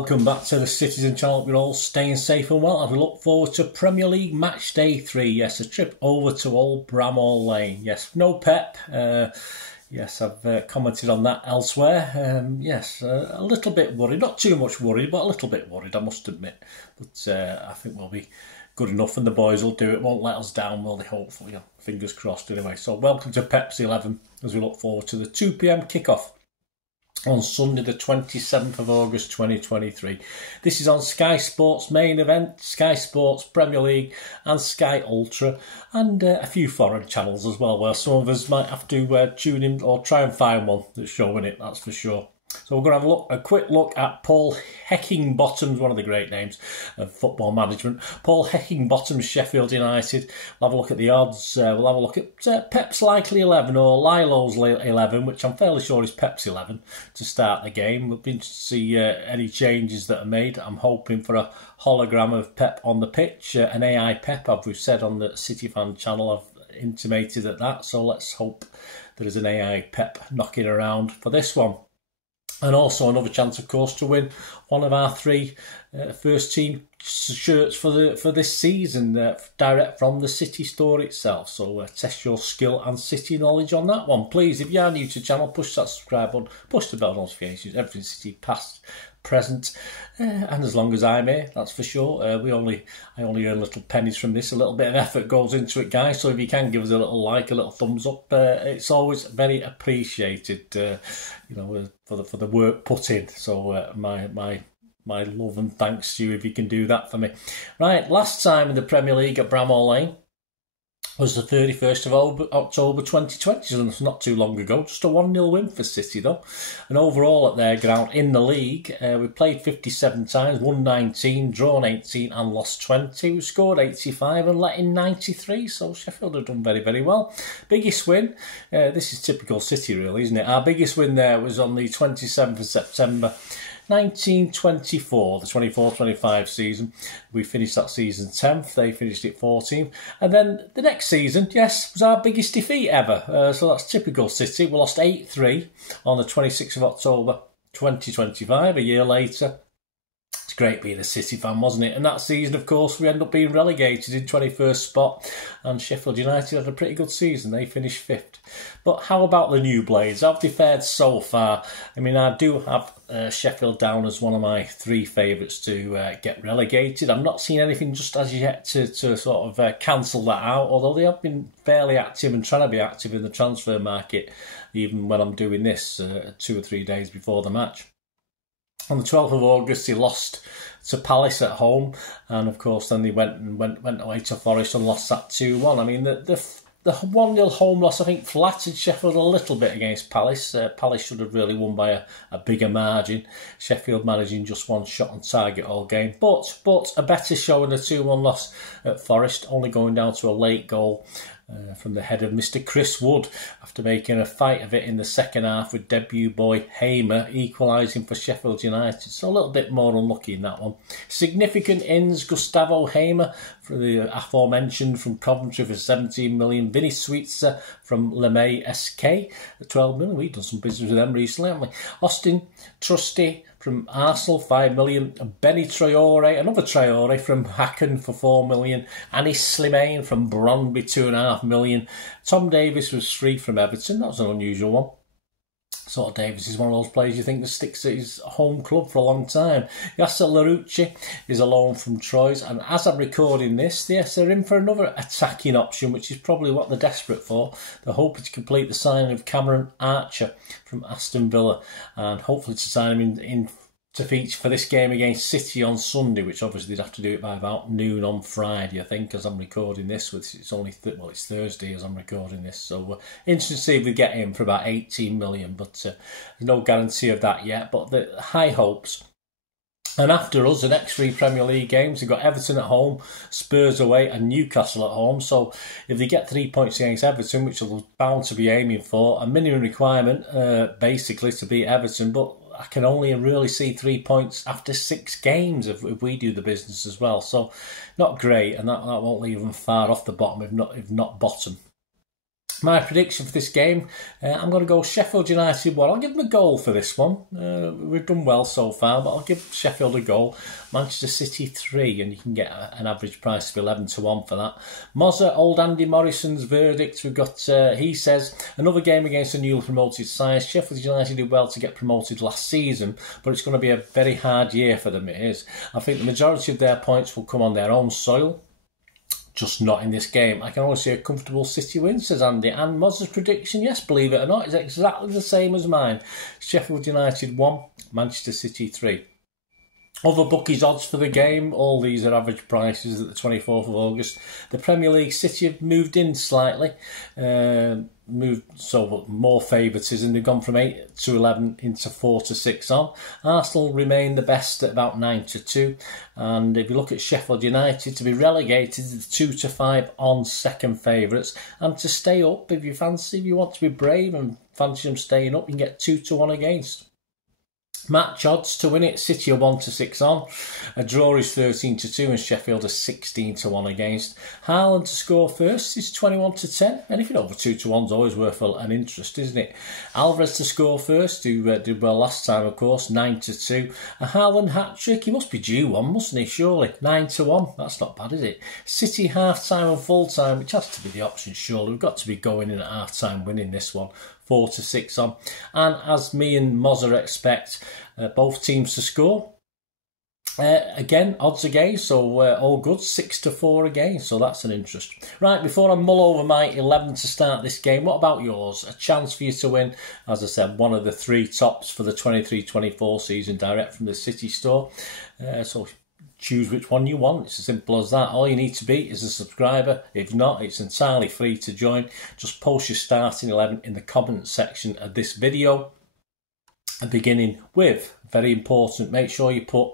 welcome back to the Citizen channel. We're all staying safe and well as we look forward to Premier League match day 3. Yes, a trip over to Old Bramall Lane. Yes, no Pep. Yes, I've commented on that elsewhere. Yes, a little bit worried. Not too much worried, but a little bit worried, I must admit. But I think we'll be good enough and the boys will do it. Won't let us down, will they? Hopefully. Fingers crossed anyway. So welcome to PEP'S 11 as we look forward to the 2 PM kickoff on Sunday the 27th of August 2023. This is on Sky Sports main event, Sky Sports Premier League and Sky Ultra, and a few foreign channels as well, where some of us might have to tune in or try and find one that's showing it, that's for sure. So we're going to have a quick look at Paul Heckingbottom's, one of the great names of football management, Paul Heckingbottom's Sheffield United. We'll have a look at the odds. We'll have a look at Pep's likely 11 or Lilo's 11, which I'm fairly sure is Pep's 11 to start the game. We'll be interested to see any changes that are made. I'm hoping for a hologram of Pep on the pitch, an AI Pep, as we've said on the City Fan channel. I've intimated at that, so let's hope there is an AI Pep knocking around for this one. And also another chance, of course, to win one of our 3 first team shirts for this season, direct from the City store itself. So test your skill and City knowledge on that one. Please, if you are new to the channel, push that subscribe button, push the bell notifications, everything City past, present, and as long as I'm here, that's for sure. I only earn little pennies from this. A little bit of effort goes into it, guys. So if you can give us a little like, a little thumbs up, it's always very appreciated. You know, for the work put in. So my love and thanks to you if you can do that for me. Right, last time in the Premier League at Bramall Lane was the 31st of October 2020, so it's not too long ago. Just a 1-0 win for City, though. And overall at their ground in the league, we played 57 times, won 19, drawn 18 and lost 20. We scored 85 and let in 93, so Sheffield have done very, very well. Biggest win, this is typical City really, isn't it? Our biggest win there was on the 27th of September 1924, the 24-25 season. We finished that season 10th, they finished it 14th. And then the next season, yes, was our biggest defeat ever. So that's typical City. We lost 8-3 on the 26th of October 2025, a year later. It's great being a City fan, wasn't it? And that season, of course, we ended up being relegated in 21st spot, and Sheffield United had a pretty good season. They finished 5th. But how about the new Blades? How have they fared so far? I mean, I do have Sheffield down as one of my 3 favourites to get relegated. I've not seen anything just as yet to sort of cancel that out, although they have been fairly active and trying to be active in the transfer market, even when I'm doing this 2 or 3 days before the match. On the 12th of August, he lost to Palace at home, and of course, then they went away to Forest and lost that 2-1. I mean, the 1-0 home loss, I think, flattered Sheffield a little bit against Palace. Palace should have really won by a bigger margin. Sheffield managing just 1 shot on target all game, but a better show in the 2-1 loss at Forest, only going down to a late goal from the head of Mr. Chris Wood after making a fight of it in the second half with debut boy Hamer equalising for Sheffield United. So a little bit more unlucky in that one. Significant ins, Gustavo Hamer for the aforementioned from Coventry for 17 million. Vinny Sweetser from LeMay SK at 12 million. We've done some business with them recently, haven't we? Austin Trusty from Arsenal, 5 million. Benny Traore, another Traore from Hacken for 4 million. Anis Slimane from Brøndby, 2.5 million. Tom Davis was free from Everton. That was an unusual one. Sort of Davis is one of those players you think that sticks at his home club for a long time. Yasser Larouci is a loan from Troyes, and as I'm recording this, yes, they're in for another attacking option, which is probably what they're desperate for. They're hoping to complete the signing of Cameron Archer from Aston Villa, and hopefully to sign him in to feature for this game against City on Sunday, which obviously they'd have to do it by about noon on Friday, I think, as I'm recording this. It's only it's Thursday as I'm recording this, so interesting to see if we get him for about 18 million, but there's no guarantee of that yet. But the high hopes. And after us, the next 3 Premier League games, they've got Everton at home, Spurs away and Newcastle at home. So if they get 3 points against Everton, which they're bound to be aiming for, a minimum requirement basically to beat Everton, but I can only really see 3 points after 6 games if we do the business as well. So not great, and that won't leave them far off the bottom, if not bottom. My prediction for this game, I'm going to go Sheffield United 1. I'll give them a goal for this one. We've done well so far, but I'll give Sheffield a goal. Manchester City 3, and you can get an average price of 11-1 for that. Mozza, old Andy Morrison's verdict. We've got, he says, another game against a newly promoted side. Sheffield United did well to get promoted last season, but it's going to be a very hard year for them, it is. I think the majority of their points will come on their own soil. Just not in this game. I can only see a comfortable City win, says Andy. And Mozza's prediction, yes, believe it or not, is exactly the same as mine. Sheffield United 1, Manchester City 3. Other bookies' odds for the game, all these are average prices at the 24th of August. The Premier League, City have moved in slightly, more favouritism. They've gone from 8-11 into 4-6 on. Arsenal remain the best at about 9-2. And if you look at Sheffield United, to be relegated to 2-5 on second favourites. And to stay up, if you want to be brave and fancy them staying up, you can get 2-1 against. Match odds to win it, City are 1-6 on. A draw is 13-2 and Sheffield are 16-1 against. Haaland to score first is 21-10. Anything over 2-1 is always worth an interest, isn't it? Alvarez to score first, who did well last time, of course, 9-2. A Haaland hat-trick, he must be due one, mustn't he, surely? 9-1, that's not bad, is it? City half-time and full-time, which has to be the option, surely. We've got to be going in at half-time winning this one. 4-6 on. And as me and Mozza expect, both teams to score. Again, odds again, so all good, 6-4 again, so that's an interest. Right, before I mull over my 11 to start this game, what about yours? A chance for you to win, as I said, one of the 3 tops for the 23-24 season direct from the City store. So choose which one you want. It's as simple as that. All you need to be is a subscriber. If not, it's entirely free to join. Just post your starting 11 in the comments section of this video. And beginning with, very important, make sure you put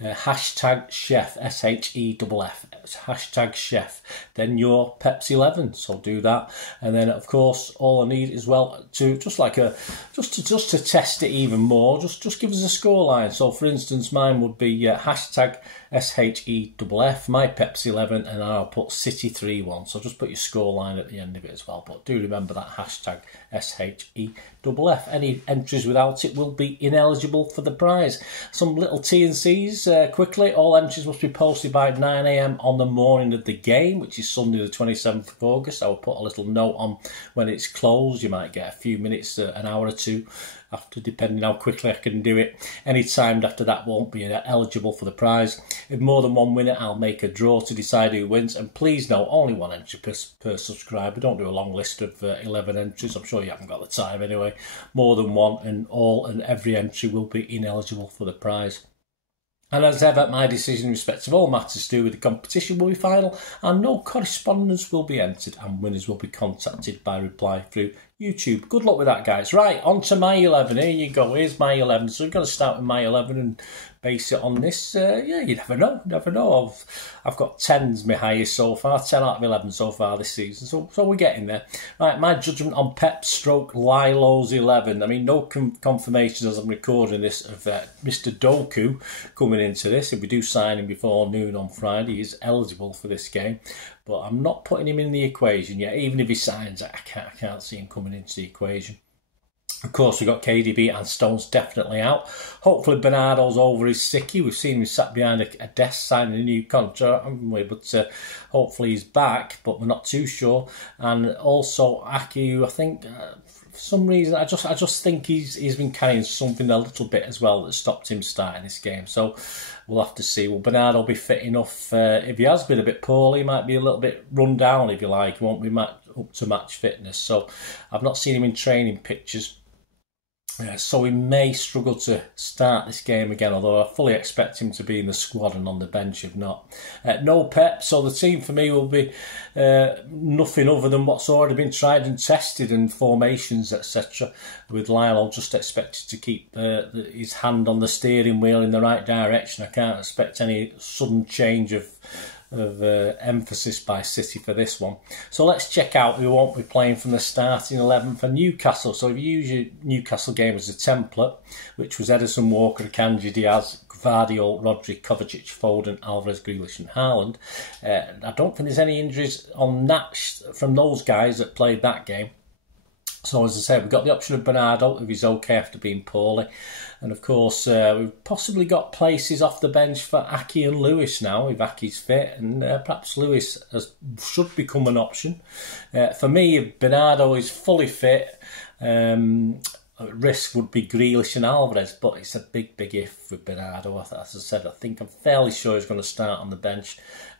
hashtag Sheff, S-H-E-F-F, hashtag Sheff, then your PEP'S 11. So do that, and then of course all I need as well to just to test it even more. Just give us a scoreline. So for instance, mine would be hashtag S-H-E-F-F, my PEP'S 11, and I'll put City 3-1. So just put your scoreline at the end of it as well. But do remember that hashtag S-H-E-F-F. Any entries without it will be ineligible for the prize. Some little T&Cs quickly. All entries must be posted by 9 AM on the morning of the game, which is Sunday the 27th of August. I will put a little note on when it's closed. You might get a few minutes, an hour or two after, depending how quickly I can do it. Any time after that won't be eligible for the prize. If more than one winner, I'll make a draw to decide who wins. And please note, only one entry per subscriber. Don't do a long list of 11 entries. I'm sure you haven't got the time anyway. More than one, and every entry will be ineligible for the prize. And as ever, my decision in respect of all matters to do with the competition will be final, and no correspondence will be entered, and winners will be contacted by reply through YouTube. Good luck with that, guys. Right, on to my 11. Here you go. Here's my 11. So we've got to start with my 11 and base it on this. Yeah, you never know. Never know. I've got 10's my highest so far. 10 out of 11 so far this season. So we're getting there. Right, my judgment on PEP'S stroke Lilo's 11. I mean, no confirmation as I'm recording this of Mr. Doku coming into this. If we do sign him before noon on Friday, he's eligible for this game. But I'm not putting him in the equation yet. Even if he signs, I can't see him coming into the equation. Of course, we've got KDB and Stones definitely out. Hopefully, Bernardo's over his sickie. We've seen him sat behind a desk signing a new contract, haven't we? But hopefully he's back, but we're not too sure. And also, Aki, I think, for some reason, I just think he's been carrying something a little bit as well that stopped him starting this game. So we'll have to see. Will Bernardo be fit enough? If he has been a bit poorly, he might be a little bit run down, if you like. He won't be up to match fitness. So I've not seen him in training pictures. So he may struggle to start this game again, although I fully expect him to be in the squad and on the bench if not. No Pep, so the team for me will be nothing other than what's already been tried and tested, and formations, etc. With Lyle just expected to keep his hand on the steering wheel in the right direction. I can't expect any sudden change of emphasis by City for this one. So let's check out who won't be playing from the starting 11 for Newcastle. So if you use your Newcastle game as a template, which was Edison, Walker, Akanji, Diaz, Gvardiol, Rodri, Kovacic, Foden, Alvarez, Grealish and Haaland. I don't think there's any injuries on that from those guys that played that game. So as I said, we've got the option of Bernardo if he's okay after being poorly. And of course, we've possibly got places off the bench for Ake and Lewis now, if Ake's fit. And perhaps Lewis should become an option. For me, if Bernardo is fully fit, risk would be Grealish and Alvarez. But it's a big, big if with Bernardo. As I said, I think I'm fairly sure he's going to start on the bench.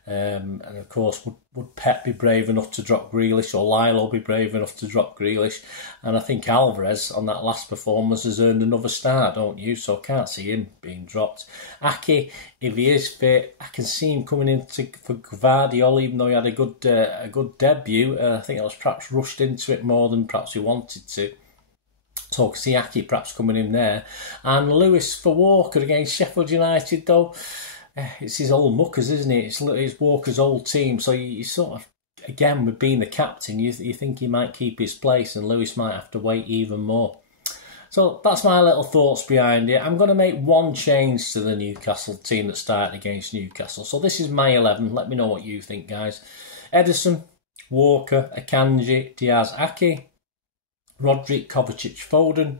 And of course, would Pep be brave enough to drop Grealish, or Lilo be brave enough to drop Grealish? And I think Alvarez on that last performance has earned another star, don't you? So I can't see him being dropped. Ake, if he is fit, I can see him coming in for Gvardiol, even though he had a good debut. I think I was perhaps rushed into it more than perhaps he wanted to. So I can see Ake perhaps coming in there. And Lewis for Walker against Sheffield United, though. It's his old muckers, isn't it? It's Walker's old team. So you sort of, again, with being the captain, you think he might keep his place and Lewis might have to wait even more. So that's my little thoughts behind it. I'm going to make one change to the Newcastle team that started against Newcastle. So this is my 11. Let me know what you think, guys. Ederson, Walker, Akanji, Diaz, Ake, Rodri, Kovacic, Foden,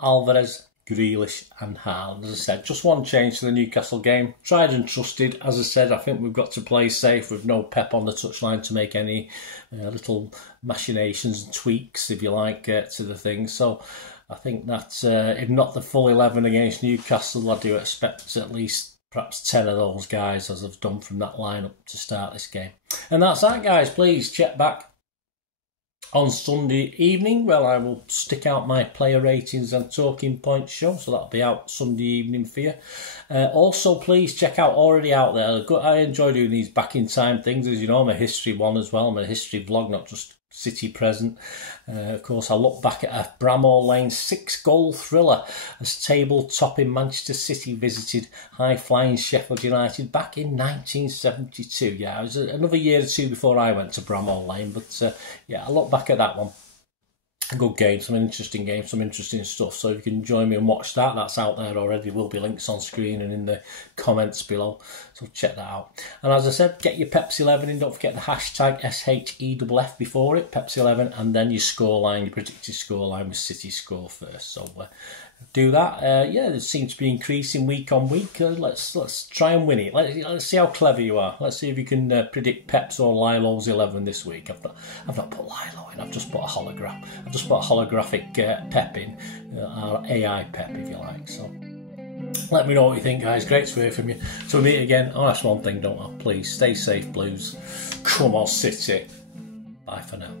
Alvarez, Grealish and Haaland. As I said, just one change to the Newcastle game. Tried and trusted. As I said, I think we've got to play safe with no Pep on the touchline to make any little machinations and tweaks, if you like, to the thing. So I think that if not the full 11 against Newcastle, I do expect at least perhaps 10 of those guys, as I've done from that lineup, to start this game. And that's that, guys. Please check back on Sunday evening, well, I will stick out my player ratings and talking points show, so that'll be out Sunday evening for you. Also, please check out, already out there, I enjoy doing these back in time things, as you know. I'm a history one as well. I'm a history vlog, not just City present. Of course, I look back at a Bramall Lane 6-goal thriller as table-topping Manchester City visited high-flying Sheffield United back in 1972. Yeah, it was another year or two before I went to Bramall Lane, but yeah, I look back at that one. A good game, some interesting games, some interesting stuff. So if you can join me and watch that, that's out there already. There will be links on screen and in the comments below. So check that out. And as I said, get your PEP'S 11 in. Don't forget the hashtag SHEFF before it, PEP'S 11, and then your scoreline, your predicted scoreline with City score first. So do that. Yeah, it seems to be increasing week on week. Let's try and win it. Let's see how clever you are. Let's see if you can predict Pep's or Lilo's 11 this week. I've not put Lilo in. I've just put a hologram. I've just put a holographic Pep in, our AI Pep, if you like. So let me know what you think, guys. Great to hear from you. Till we meet again. Oh, that's one thing, don't I? Please stay safe, Blues. Come on, City. Bye for now.